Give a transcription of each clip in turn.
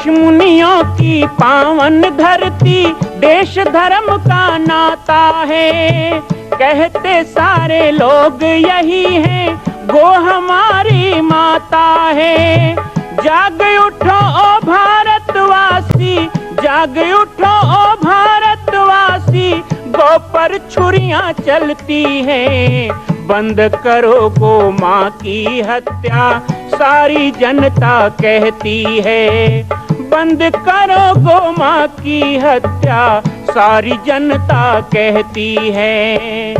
ऋषि मुनियों की पावन धरती, देश धर्म का नाता है। कहते सारे लोग यही हैं, गो हमारी माता है। जाग उठो ओ भारतवासी, जाग उठो ओ भारतवासी, गौ पर छुरियां चलती हैं। बंद करो गो माँ की हत्या, सारी जनता कहती है। बंद करो गो माँ की हत्या, सारी जनता कहती है।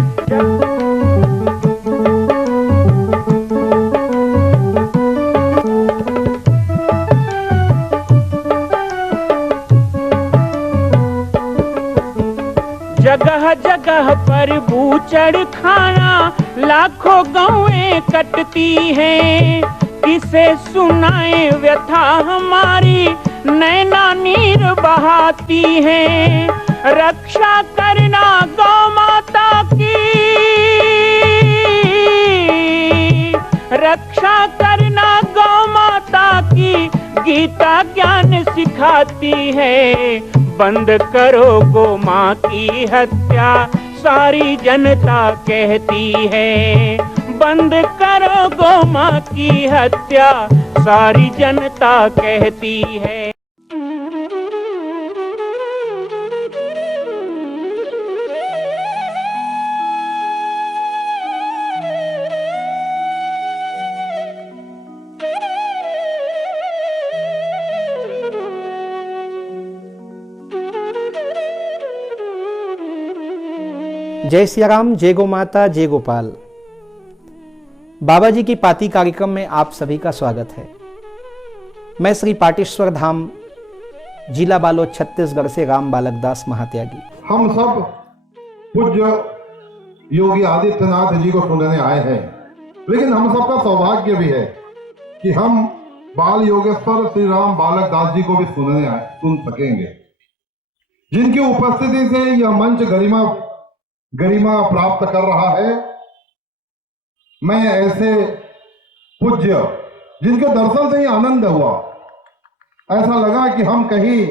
जगह जगह पर बूचड़ खाना, लाखों गौएं कटती हैं। किसे सुनाए व्यथा हमारी, नैना नीर बहाती हैं। रक्षा करना गौ माता की, रक्षा करना गौ माता की, गीता ज्ञान सिखाती है। बंद करो गो माँ की हत्या, सारी जनता कहती है। बंद करो गो माँ की हत्या, सारी जनता कहती है। जय सिया राम, जय गो माता, जय गोपाल। बाबा जी की पाती कार्यक्रम में आप सभी का स्वागत है। मैं श्री पाटेश्वर धाम, जिला बालोद, छत्तीसगढ़ से राम बालक दास महात्यागी। हम सब पूज्य योगी आदित्यनाथ जी को सुनने आए हैं, लेकिन हम सबका सौभाग्य भी है कि हम बाल योगेश्वर श्री राम बालक दास जी को भी सुन सकेंगे, जिनकी उपस्थिति से यह मंच गरिमा प्राप्त कर रहा है। मैं ऐसे पूज्य जिनके दर्शन से ही आनंद हुआ, ऐसा लगा कि हम कहीं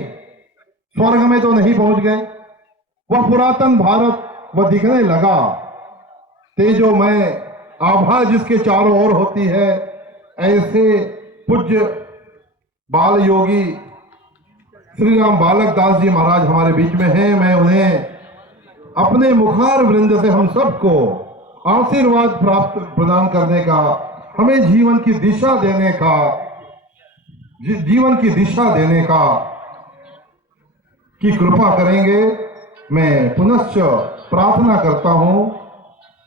स्वर्ग में तो नहीं पहुंच गए। वह पुरातन भारत वह दिखने लगा, तेजोमय आभा जिसके चारों ओर होती है। ऐसे पूज्य बाल योगी श्री राम बालक दास जी महाराज हमारे बीच में हैं। मैं उन्हें अपने मुखार वृंद से हम सबको आशीर्वाद प्रदान करने का, हमें जीवन की दिशा देने का की कृपा करेंगे। मैं पुनश्च प्रार्थना करता हूं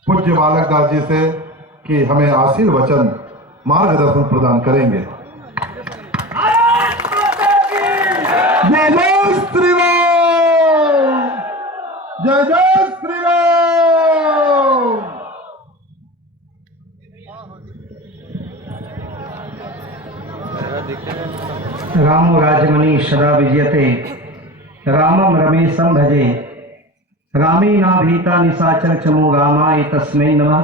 पूज्य बालक दास जी से कि हमें आशीर्वचन मार्गदर्शन प्रदान करेंगे। जय जय श्री राम, जय जय श्री राम। रामो राजमणि सदा विजयते, रामम रमेशम भजे। रामे ना भीता निशाचर चमो, रामाय तस्मै नमः।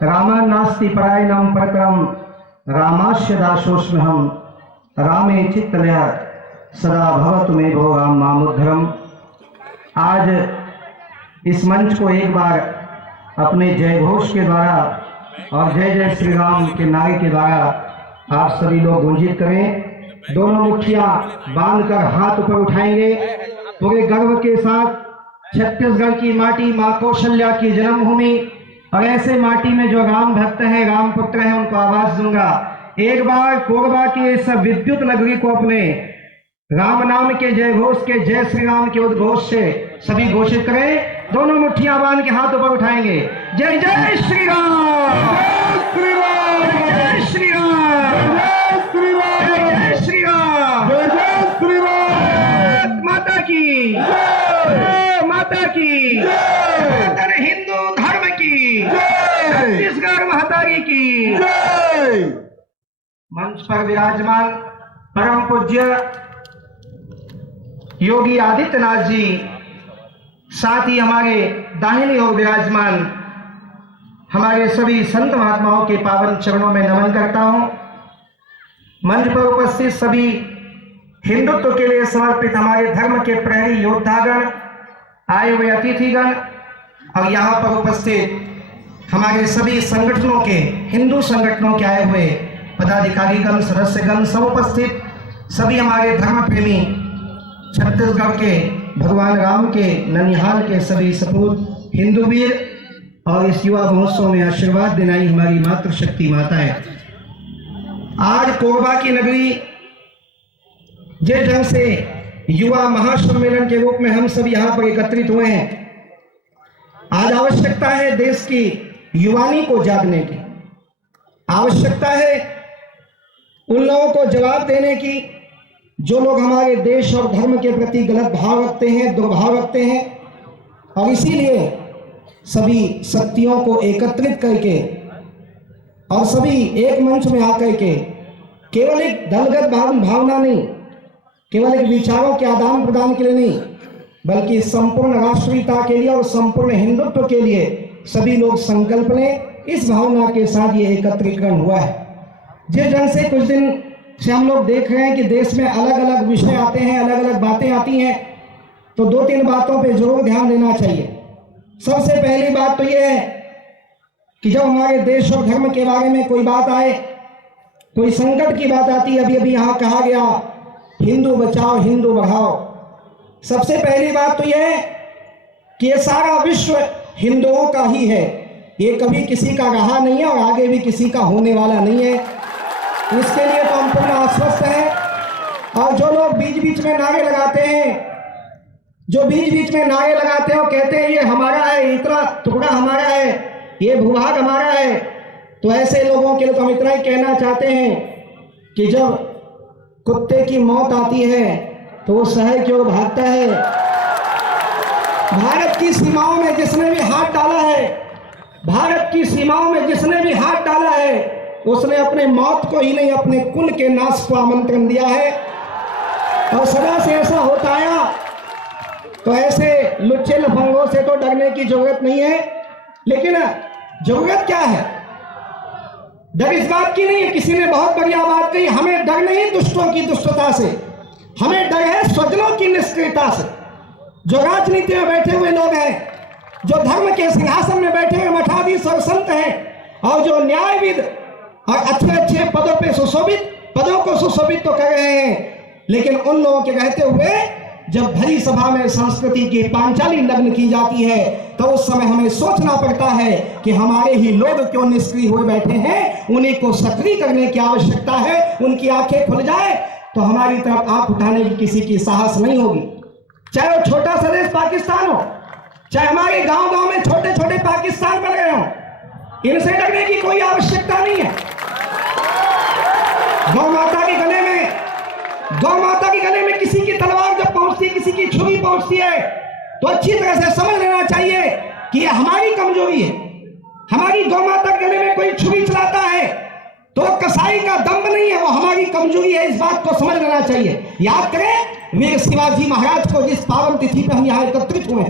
रामा नास्ति परायणं परतरं, रामास्य दासोऽस्म्यहम्। रामे चित्तलय सदा भवतु मे भो, राम मामुद्धरम। आज इस मंच को एक बार अपने जय घोष के द्वारा और जय जय श्री राम के नारे के द्वारा आप सभी लोग गूंजित करें। दोनों मुट्ठियां बांधकर हाथ ऊपर उठाएंगे पूरे गर्व के साथ। छत्तीसगढ़ की माटी मां कौशल्या की जन्मभूमि, और ऐसे माटी में जो राम भक्त हैं, राम पुत्र हैं, उनको आवाज दूंगा। एक बार कोरबा की इस विद्युत नगरी को अपने राम नाम के जय घोष के, जय श्री राम के उद्घोष से सभी घोषित करें। दोनों मुट्ठियां बांध के हाथ ऊपर उठाएंगे। जय जय श्री राम, जय श्री राम, जय श्री राम, जय श्री राम, जय श्री राम, जय श्री राम। माता की जय, माता की जय, हिंदू धर्म की जय, छत्तीसगढ़ महतारी की जय। मंच पर विराजमान परम पूज्य योगी आदित्यनाथ जी, साथ ही हमारे दाहिनी ओर विराजमान हमारे सभी संत महात्माओं के पावन चरणों में नमन करता हूं। मंच पर उपस्थित सभी हिंदुत्व के लिए समर्पित हमारे धर्म के प्रहरी योद्धागण, आए हुए अतिथिगण और यहाँ पर उपस्थित हमारे सभी संगठनों के, हिंदू संगठनों के आए हुए पदाधिकारीगण, सदस्यगण, सब उपस्थित सभी हमारे धर्म प्रेमी छत्तीसगढ़ के, भगवान राम के ननिहाल के सभी सपूत हिंदू वीर और इस युवा महोत्सव में आशीर्वाद देने आई हमारी मातृशक्ति माताएं। आज कोरबा की नगरी जिस ढंग से युवा महासम्मेलन के रूप में हम सब यहाँ पर एकत्रित हुए हैं, आज आवश्यकता है देश की युवानी को जागने की, आवश्यकता है उन लोगों को जवाब देने की जो लोग हमारे देश और धर्म के प्रति गलत भाव रखते हैं, दुर्भाव रखते हैं। और इसीलिए सभी शक्तियों को एकत्रित करके और सभी एक मंच में आकर के केवल एक दलगत भावना नहीं, केवल एक विचारों के आदान प्रदान के लिए नहीं, बल्कि संपूर्ण राष्ट्रीयता के लिए और संपूर्ण हिंदुत्व के लिए सभी लोग संकल्प लें। इस भावना के साथ ये एकत्रीकरण हुआ है। जिस ढंग से कुछ दिन से हम लोग देख रहे हैं कि देश में अलग अलग विषय आते हैं, अलग अलग बातें आती हैं, तो 2-3 बातों पे जरूर ध्यान देना चाहिए। सबसे पहली बात तो ये है कि जब हमारे देश और धर्म के बारे में कोई बात आए, कोई संकट की बात आती है, अभी अभी यहाँ कहा गया हिंदू बचाओ हिंदू बढ़ाओ, सबसे पहली बात तो यह है कि ये सारा विश्व हिंदुओं का ही है, ये कभी किसी का रहा नहीं है और आगे भी किसी का होने वाला नहीं है। इसके लिए तो हम पूर्ण आश्वस्त हैं। और जो लोग बीच बीच में नारे लगाते हैं, जो बीच बीच में नारे लगाते हैं और कहते हैं ये हमारा है, इतना टुकड़ा हमारा है, ये भूभाग हमारा है, तो ऐसे लोगों के लिए तो हम इतना ही कहना चाहते हैं कि जब कुत्ते की मौत आती है तो वो शहर की ओर भागता है। भारत की सीमाओं में जिसने भी हाथ डाला है, भारत की सीमाओं में जिसने भी हाथ डाला है, उसने अपने मौत को ही नहीं, अपने कुल के नाश को आमंत्रण दिया है। और सदा से ऐसा होता आया, तो ऐसे लुच्चे लफंगों से तो डरने की जरूरत नहीं है। लेकिन जरूरत क्या है? डर इस बात की नहीं है, किसी ने बहुत बढ़िया बात कही, हमें डर नहीं दुष्टों की दुष्टता से, हमें डर है स्वजनों की निष्क्रियता से। जो राजनीति में बैठे हुए लोग हैं, जो धर्म के सिंहासन में बैठे हुए मठाधीश और संत हैं, और जो न्यायविद और अच्छे अच्छे पदों पे सुशोभित, पदों को सुशोभित तो कर रहे हैं, लेकिन उन लोगों के रहते हुए जब भरी सभा में संस्कृति की पांचाली लग्न की जाती है, तो उस समय हमें सोचना पड़ता है कि हमारे ही लोग क्यों निष्क्रिय हुए बैठे हैं, उन्हीं को सक्रिय करने की आवश्यकता है। उनकी आंखें खुल जाए तो हमारी तरफ आंख उठाने की किसी की साहस नहीं होगी। चाहे वो छोटा सा देश पाकिस्तान हो, चाहे हमारे गांव गांव में छोटे छोटे पाकिस्तान बन गए हो, इनसे डरने की कोई आवश्यकता नहीं है। गौ माता के गले में, गौ माता के गले में किसी की तलवार जब पहुंचती है, किसी की छुरी पहुंचती है, तो अच्छी तरह से समझ लेना चाहिए कि यह हमारी कमजोरी है। हमारी गौ माता के गले में कोई छुरी चलाता है तो कसाई का दम्भ नहीं है, वो हमारी कमजोरी है। इस बात को समझ लेना चाहिए। याद करें वीर शिवाजी महाराज को, जिस पावन तिथि पर हम यहाँ एकत्रित हुए,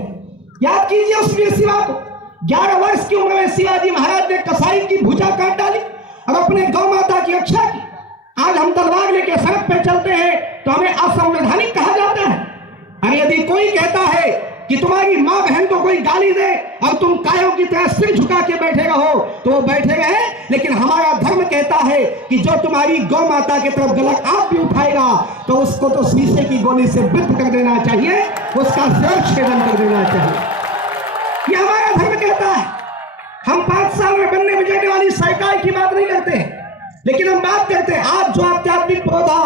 याद कीजिए उस वीर शिवा को। 11 वर्ष की उम्र में शिवाजी महाराज ने कसाई की भुजा काट डाली और अपने गौ माता की रक्षा की। आज हम तलवार लेके सड़क पे चलते हैं तो हमें असंवैधानिक कहा जाता है। और यदि कोई कहता है कि तुम्हारी माँ बहन को कोई गाली दे और तुम कायों की तरह सिर झुका के बैठे रहो, तो वो बैठे रहे। लेकिन हमारा धर्म कहता है कि जो तुम्हारी गौ माता की तरफ गलत आंख भी उठाएगा तो उसको तो शीशे की गोली से बिद्ध कर देना चाहिए, उसका सिर छेदन कर देना चाहिए। ये हमारा धर्म कहता है। हम 5 साल में बनने बिगड़ने वाली सरकार की बात नहीं करते हैं, लेकिन हम बात करते हैं आज जो आध्यात्मिक पौधा,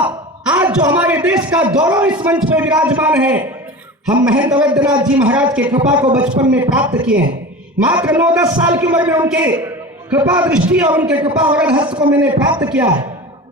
आज जो हमारे देश का गौरव इस मंच पर विराजमान है। हम महेंद्र वैद्यनाथ जी महाराज के कृपा को बचपन में प्राप्त किए हैं। मात्र 9-10 साल की उम्र में उनके कृपा दृष्टि और उनके कृपा वरद हस्त को मैंने प्राप्त किया है।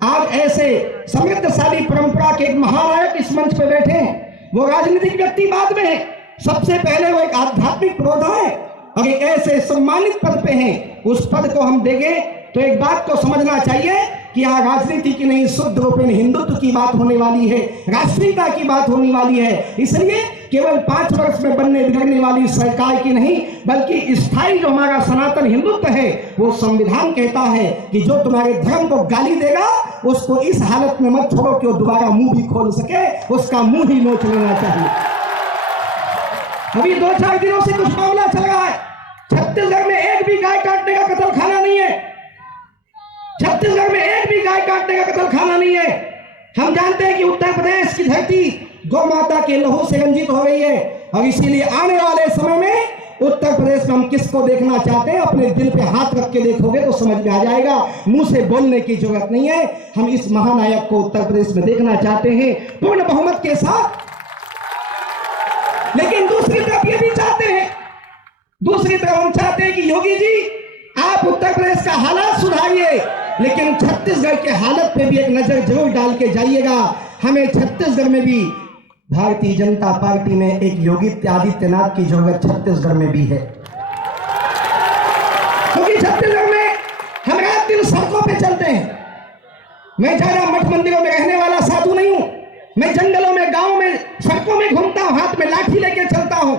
आज ऐसे समृद्धशाली परंपरा के एक महानायक इस मंच पर बैठे हैं। वो राजनीतिक व्यक्ति बाद में है, सबसे पहले वो एक आध्यात्मिक पौधा है और एक ऐसे सम्मानित पद पे हैं। उस पद को हम देंगे तो एक बात को समझना चाहिए कि यहाँ राजनीति की नहीं, शुद्ध रूपेण हिंदुत्व की बात होने वाली है, राष्ट्रीयता की बात होने वाली है। इसलिए केवल 5 वर्ष में बनने बिगड़ने वाली सरकार की नहीं, बल्कि स्थायी जो हमारा सनातन हिंदुत्व है, वो संविधान कहता है कि जो तुम्हारे धर्म को गाली देगा उसको इस हालत में मत छोड़ो कि वो दोबारा मुंह भी खोल सके, उसका मुंह ही नोच लेना चाहिए। अभी 2-4 दिनों से कुछ मामला चल रहा है, छत्तीसगढ़ में एक भी गाय काटने का कत्लखाना नहीं है। छत्तीसगढ़ में एक भी गाय काटने का कत्लखाना नहीं है। हम जानते हैं कि उत्तर प्रदेश की धरती गौ माता के लहू से रंजित हो गई है, और इसीलिए आने वाले समय में उत्तर प्रदेश में हम किसको देखना चाहते हैं, अपने दिल पे हाथ रख के देखोगे तो समझ में आ जाएगा। मुंह से बोलने की जरूरत नहीं है। हम इस महानायक को उत्तर प्रदेश में देखना चाहते हैं पूर्ण बहुमत के साथ। लेकिन दूसरी तरफ ये भी चाहते हैं, दूसरी तरफ हम चाहते हैं कि योगी जी आप उत्तर प्रदेश का हालात सुधारिए, लेकिन छत्तीसगढ़ के हालत पे भी एक नजर जरूर डाल के जाइएगा। हमें छत्तीसगढ़ में भी भारतीय जनता पार्टी में एक योगी आदित्यनाथ की जरूरत छत्तीसगढ़ में भी है, क्योंकि छत्तीसगढ़ में हम रात दिन सड़कों पे चलते हैं। मैं ज्यादा मठ मंदिरों में रहने वाला साधु नहीं हूं, मैं जंगलों में गांव में सड़कों में घूमता हूं, हाथ में लाठी लेके चलता हूं।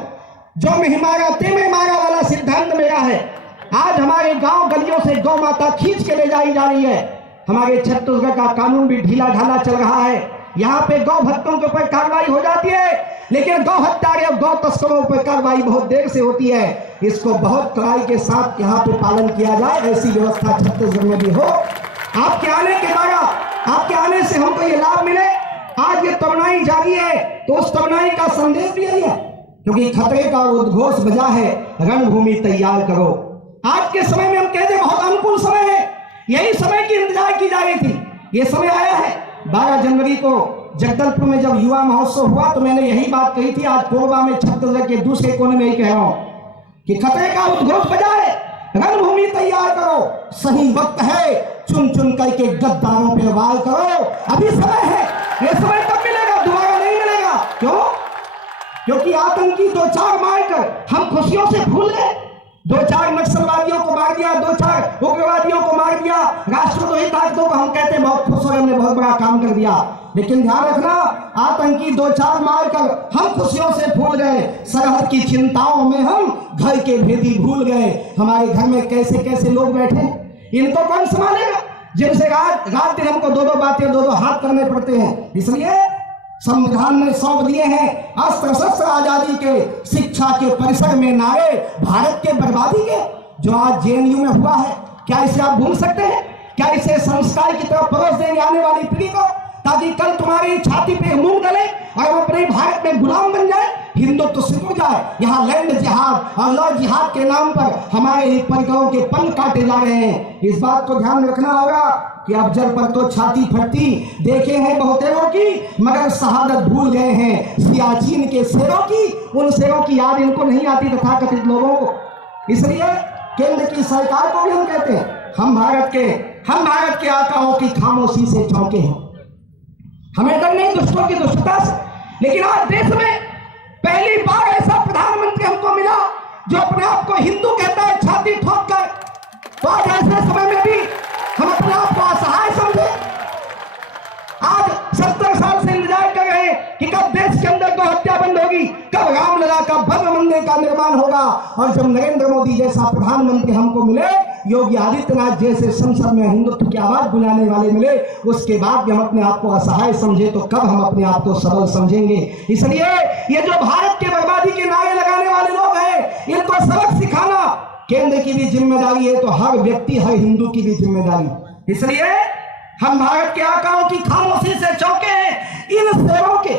जो में मारा ते में मारा वाला सिद्धांत मेरा है। आज हमारे गांव गलियों से गौ माता खींच के ले जाई जा रही है। हमारे छत्तीसगढ़ का कानून भी ढीला ढाला चल रहा है। यहाँ पे गौ भक्तों के ऊपर कार्रवाई हो जाती है, लेकिन गौ हत्यारे और गौ तस्करों पर कार्रवाई बहुत देर से होती है। इसको बहुत कड़ाई के साथ यहाँ पे पालन किया जाए, ऐसी व्यवस्था छत्तीसगढ़ में भी हो। आपके आने के द्वारा, आपके आने से हमको ये लाभ मिले। आज ये तरुणाई जागी है, तो उस तरुणाई का संदेश भी यही है, क्योंकि खतरे का उद्घोष बजा है, रणभूमि तैयार करो। आज के समय में हम कहते हैं बहुत अनुकूल समय है, यही समय की इंतजार की जा रही थी। ये समय आया है। 12 जनवरी को जगदलपुर में जब युवा महोत्सव हुआ तो मैंने यही बात कही थी। आज कोरबा में छत्तीसगढ़ के दूसरे कोने में यही कह रहा हूं कि खतरे का उद्घोष बजा है, रणभूमि तैयार करो। सही वक्त है, चुन चुन करके गद्दारों पे वार करो। अभी समय है, ये समय कब मिलेगा, दोबारा नहीं मिलेगा। क्यों? क्योंकि आतंकी 2-4 मारकर हम खुशियों से भूल गए। 2-4 नक्सलवादियों को मार दिया, 2-4 उग्रवादियों को मार दिया, राष्ट्रद्रोही ताकतों को हम कहते हैं बहुत खुश हो, हमने बहुत बड़ा काम कर दिया। लेकिन ध्यान रखना, आतंकी 2-4 मारकर हम खुशियों से भूल गए, सरहद की चिंताओं में हम घर के भेदी भूल गए। हमारे घर में कैसे कैसे लोग बैठे, इनको कौन संभालेगा, जिनसे रात दिन हमको 2-2 बातें 2-2 हाथ करने पड़ते हैं। इसलिए संविधान ने सौंप दिए हैं अस्त्र शस्त्र आजादी के, शिक्षा के परिसर में नारे भारत के बर्बादी के। जो आज जेएनयू में हुआ है, क्या इसे आप भूल सकते हैं? क्या इसे संस्कार की तरफ परोस देंगे आने वाली पीढ़ी को, ताकि कल तुम्हारी छाती पे मूंग डले और हम अपने भारत में गुलाम बन जाए, हिंदुत्व तो सिकुड़ जाए। यहाँ लैंड जिहाद और लॉ जिहाद के नाम पर हमारे ही परिकरों के पल काटे जा रहे हैं। इस बात को ध्यान रखना होगा कि अफजल पर तो छाती फटती देखे हैं बहुतेरों की, मगर शहादत भूल गए हैं सियाचिन के शेरों की। उन शेरों की याद इनको नहीं आती तथाकथित लोगों को। इसलिए केंद्र की सरकार को भी हम कहते हैं, हम भारत के आकाओं की खामोशी से चौंके हैं। हमें डर नहीं दुष्टों की दुष्टता से, लेकिन आज देश में पहली बार ऐसा प्रधानमंत्री हमको मिला जो अपने आप को हिंदू कहता है छाती ठोक कर। तो आज ऐसे समय में भी हम अपने आप को असहाय समझे। आज 70 साल से इंतजार कर रहे हैं कि कब देश के अंदर गौ हत्या बंद होगी, कब रामलला का भव्य मंदिर का निर्माण होगा। और जब नरेंद्र मोदी जैसा प्रधानमंत्री हमको मिले, योगी आदित्यनाथ जैसे संसद में हिंदुत्व की आवाज बुलाने वाले मिले, उसके बाद भी हम अपने आप को असहाय समझे तो कब हम अपने आप को सबल समझेंगे। इसलिए ये जो भारत के बर्बादी के नारे लगाने वाले लोग हैं, इनको सबक सिखाना केंद्र की भी जिम्मेदारी है, तो हर व्यक्ति, हर हिंदू की भी जिम्मेदारी। इसलिए हम भारत के आकाओं की खामोशी से चौंके हैं। इन शेरों के,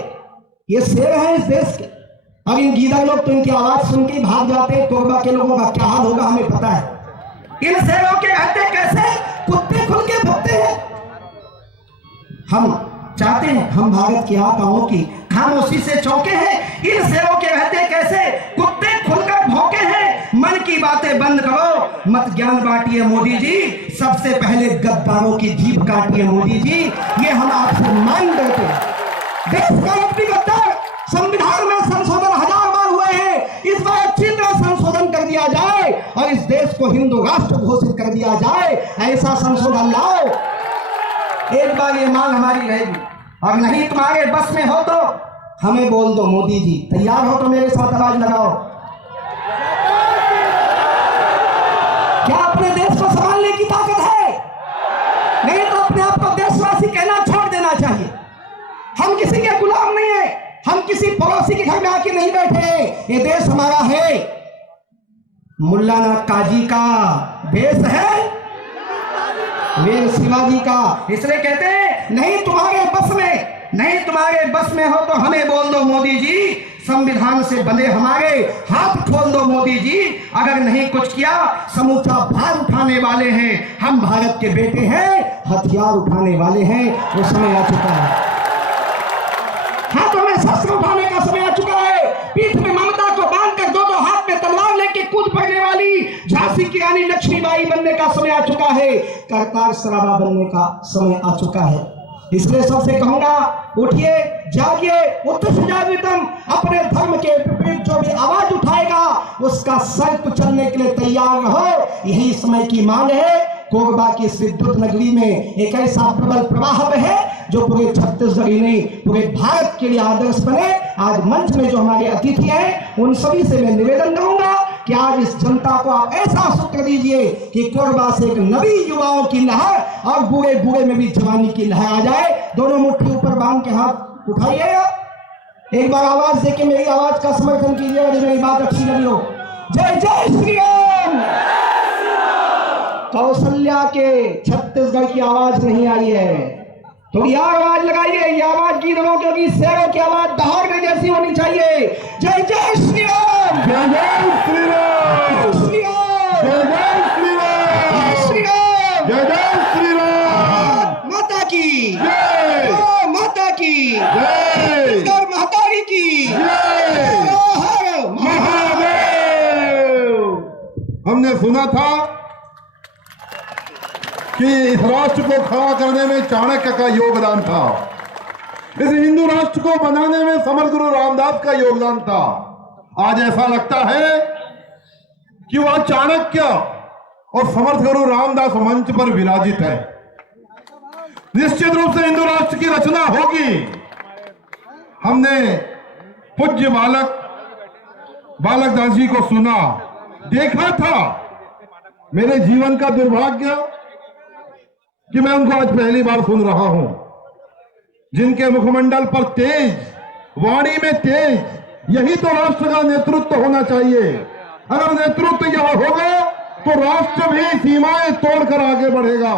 ये शेर हैं इस देश के, अब इन गीदड़ लोग तो इनकी आवाज सुन के भाग जाते हैं। कोरबा के लोगों का क्या हाल होगा हमें पता है। इन शेरों के रहते कैसे कुत्ते खुल के भुगते हैं। हम चाहते हैं, हम भारत के आकाओं की खामोशी से चौंके हैं। इन शेरों के रहते कैसे कुत्ते खुलकर भौंके हैं। मन की बातें बंद करो, मत ज्ञान बांटिए मोदी जी, सबसे पहले गद्दारों की जीभ काटिए मोदी जी, ये हम आपसे मांग करते हैं। देश का एक भी गद्दार, संविधान में संशोधन 1000 बार हुए हैं, इस बार अच्छी तरह संशोधन कर दिया जाए और इस देश को हिंदू राष्ट्र घोषित कर दिया जाए। ऐसा संशोधन लाओ। एक बार ये मांग हमारी रहेगी, और नहीं तुम्हारे बस में हो तो हमें बोल दो मोदी जी। तैयार हो तो मेरे साथ आवाज लगाओ। क्या अपने देश को संभालने की ताकत है? नहीं तो अपने आप को देशवासी पड़ोसी के घर में आके नहीं बैठे। ये देश हमारा है, मुल्लाना काजी का देश है, वीर शिवाजी का। इसलिए कहते हैं नहीं तुम्हारे बस में, नहीं तुम्हारे बस में हो तो हमें बोल दो मोदी जी, संविधान से बंधे हमारे हाथ खोल दो मोदी जी। अगर नहीं कुछ किया समूचा भार उठाने वाले हैं, हम भारत के बेटे हैं, हथियार उठाने वाले हैं, वो समय आ चुका है। हाथों में शस्त्र उठाने का समय आ चुका है। पीठ में ममता को बांधकर दो हाथ में तलवार लेके कूद पड़ने वाली झांसी की रानी लक्ष्मीबाई बनने का समय आ चुका है। करतार सराबा बनने का समय आ चुका है। इसलिए सबसे कहूंगा उठिए, जागिए, उत्थ जागृतम। अपने धर्म के विपरीत जो भी आवाज उठाएगा उसका सर कुचलने के लिए तैयार रहो, यही समय की मांग है। कोरबा की इस विद्युत नगरी में एक ऐसा प्रबल प्रवाह है जो पूरे छत्तीसगढ़ नहीं पूरे भारत के लिए आदर्श बने। आज मंच में जो हमारे अतिथि हैं उन सभी से मैं निवेदन करूंगा कि आज इस जनता को आप ऐसा सूत्र दीजिए कि कोरबा से एक नवी युवाओं की लहर और बूढ़े बूढ़े में भी जवानी की लहर आ जाए। दोनों मुट्ठी ऊपर बांध के हाथ उठाइएगा, एक बार आवाज देके मेरी आवाज का समर्थन कीजिएगा जो मेरी बात अच्छी लगी हो। जय जय श्री राम। कौशल्या के छत्तीसगढ़ की आवाज नहीं आई है, थोड़ी आवाज लगाइए। ये आवाज गीदड़ों की, शेरों की आवाज दहाड़ जैसी होनी चाहिए। जय जय श्री राम, जय जय श्री राम, श्री राम, जय जय श्री राम, श्री राम, जय जय श्री राम। माता की जय, माता की जय, महतारी की जय, हर महादेव। हमने सुना था कि इस राष्ट्र को खड़ा करने में चाणक्य का योगदान था, इस हिंदू राष्ट्र को बनाने में समर्थ गुरु रामदास का योगदान था। आज ऐसा लगता है कि वह चाणक्य और समर्थ गुरु रामदास मंच पर विराजित है। निश्चित रूप से हिंदू राष्ट्र की रचना होगी। हमने पूज्य बालक दास जी को सुना, देखा था। मेरे जीवन का दुर्भाग्य कि मैं उनको आज पहली बार सुन रहा हूं, जिनके मुखमंडल पर तेज, वाणी में तेज। यही तो राष्ट्र का नेतृत्व होना चाहिए। अगर नेतृत्व यह होगा तो राष्ट्र भी सीमाएं तोड़कर आगे बढ़ेगा।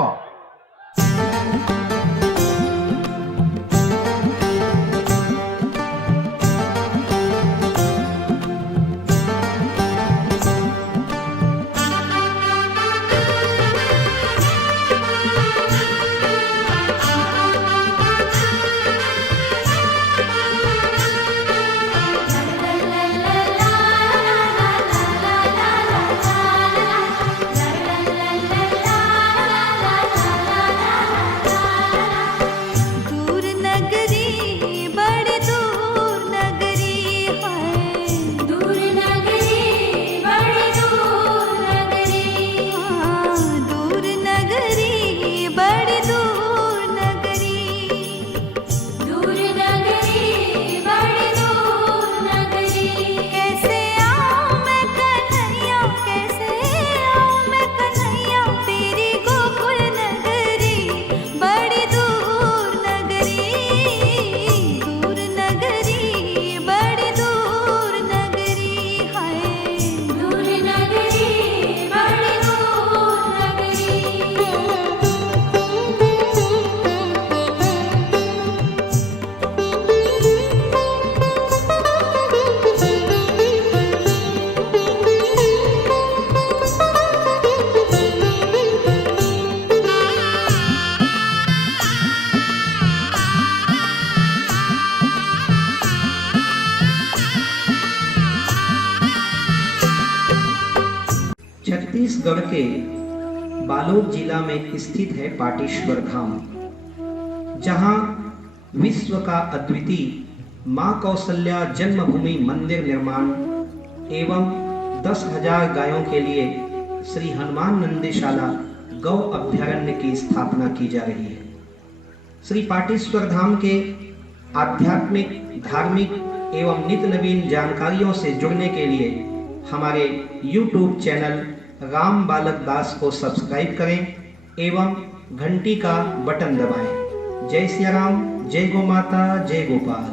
छत्तीसगढ़ के बालोद जिला में स्थित है पाटेश्वर धाम, जहां विश्व का अद्वितीय मां कौशल्या जन्मभूमि मंदिर निर्माण एवं 10,000 गायों के लिए श्री हनुमान नंदेशाला गौ अभ्यारण्य की स्थापना की जा रही है। श्री पाटेश्वर धाम के आध्यात्मिक, धार्मिक एवं नित्य नवीन जानकारियों से जुड़ने के लिए हमारे YouTube चैनल राम बालक दास को सब्सक्राइब करें एवं घंटी का बटन दबाएं। जय सिया राम, जय गौ माता, जय गोपाल।